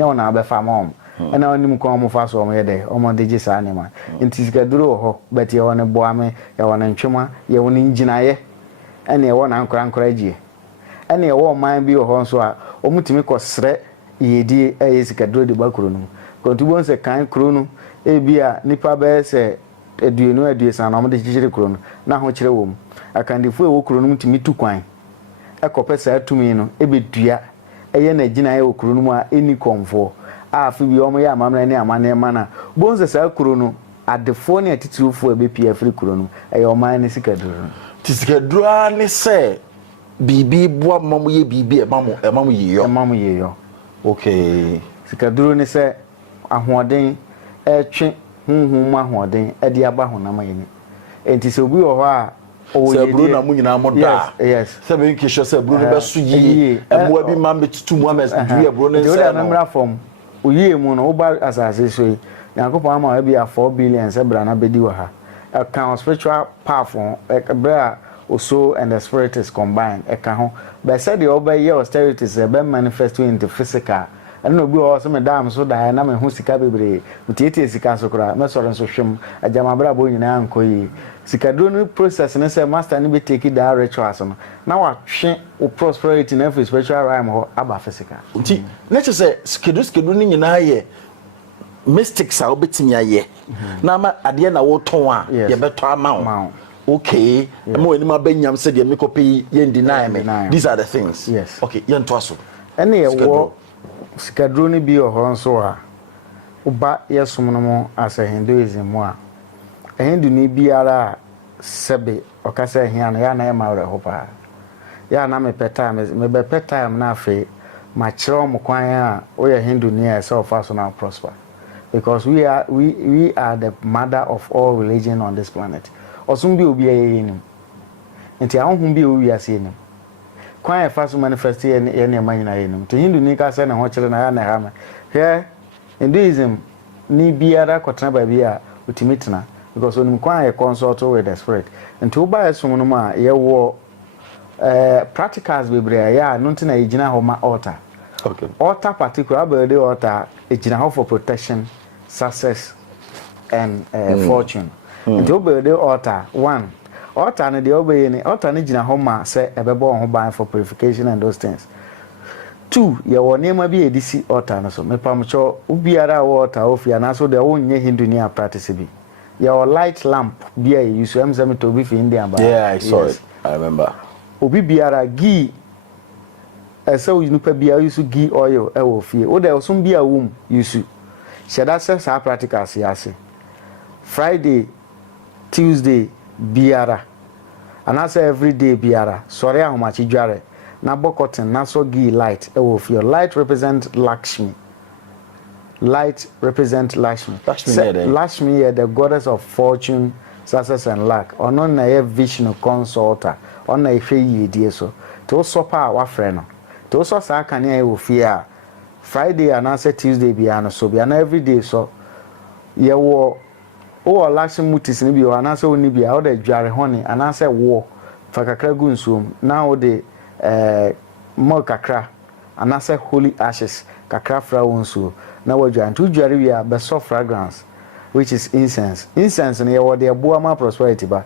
enya wona abefa ma na onim ko mo fa so mo yede o mo de gi sa ne ma nti sikaduro ho bet ye wona boame ye wona ntwema ye wona nginaye ene ye wona ankora gie ene ye wo man bi ho nso a o mutimi ko sre yedi sikaduro de bakuro no ko tubon se kan kuro no bia nipa be se eduenu aduesa na mo de gigire kuro no na ho kire wo mu akandefo wo kuro no mutimi tu kwan ekopesa atumi no ebedua eye na ginaye wo kuro no mu a eni konfo afi bi omo ya amamra ne amane mana bonze sa kuro no adefo ne atitirufo ebepi afri kuro no eye oman ne sikaduro tisikaduro ne se bibi boa mamu ye bibi emamu yeyo okay sikaduro ne se ahoden etwe hunhum ahoden ede aba honama yeni enti se obi wo ho a se bru na mu nyina mo da yes se be nkisho se bru no be su yi emwa bi ma betutu mu ames duya bru ne se no mra from uye mu no uba asase so yi yakopon ama we bia 4 billion se bra na bedi wa ha account spiritual powerful bra also and the spirit is combined ho but said the obey your austerity is be manifesting into physical and no bi o so me dam so da na me hu sika bebre mutiete sika so kra me soro so hwem ajama bra bo nyina ankoyi sikaduro no process ne say master ne be take that rituals no na wa hwe o prosperity na for spiritual realm ho aba physical nti na che say sikaduro ni nyina ye mystics a obetimi aye na ma ade na wo ton a ye beto ama okay mo eni ma benyam say de me copy ye deny me these are the things yes okay ye nto aso ene ye wo sikaduro ni bi o ho nso a uba yesum no mo asa Hinduism mo a Hindu ni biara sebe okasa hia no ya na e mawre ho pa ya na me peta me be peta na afi ma kire mo kwan a o ye Hindu ni e so fa so na prosper because we are the mother of all religion on this planet osum bi obi ayenim nti ahun bi o wi ase enim kwan e fa so manifest ye ne manyina yenim to Hindu ni ka se na ho kire na ya na ha me he Hinduism ni biara kotena ba bia utimitna because onim kwan e consult with the spirit nti wo ba esum no ma ye wo practicals bebre ya no ntina yigina ho ma altar okay altar particular build altar yigina ho for protection success and fortune nti wo build altar one altar ne de obey ni altar ne gina ho ma se ebebo ho ban for purification and those things two ye wo nema bi edisi altar no so me pamcho ubiara altar ofia na so de wo nye Hindu ni a practice bi your light lamp bia you so am say to be for India ba yeah I saw it I remember obi biara gi so you nupa bia use gi oil e wo fie o de osum bia wom use sheda say sa practical ase Friday Tuesday biara and I say every day biara sorry ahomachi dware na bokoten na so gi light e wo fie light represent Lakshmi. Light represent Lakshmi. Lakshmi is the goddess of fortune, success and luck. Ono na ye Vishnu consulta. Ono na ife yedie so. To so pa wa freno. To so sa kan ye ofia. Friday and answer Tuesday biano so biano every day so. Ye wo o Lakshmi mutis ni bi o anase oni bi a o de dware honi anase wo fa kakra gu nsuom. Na o de mo kakra anase holy ashes kakra fra wonsuo. Na wajua ntu dware wi a be soft fragrance which is incense. Incense ne ye wo de boa ma prosperity ba.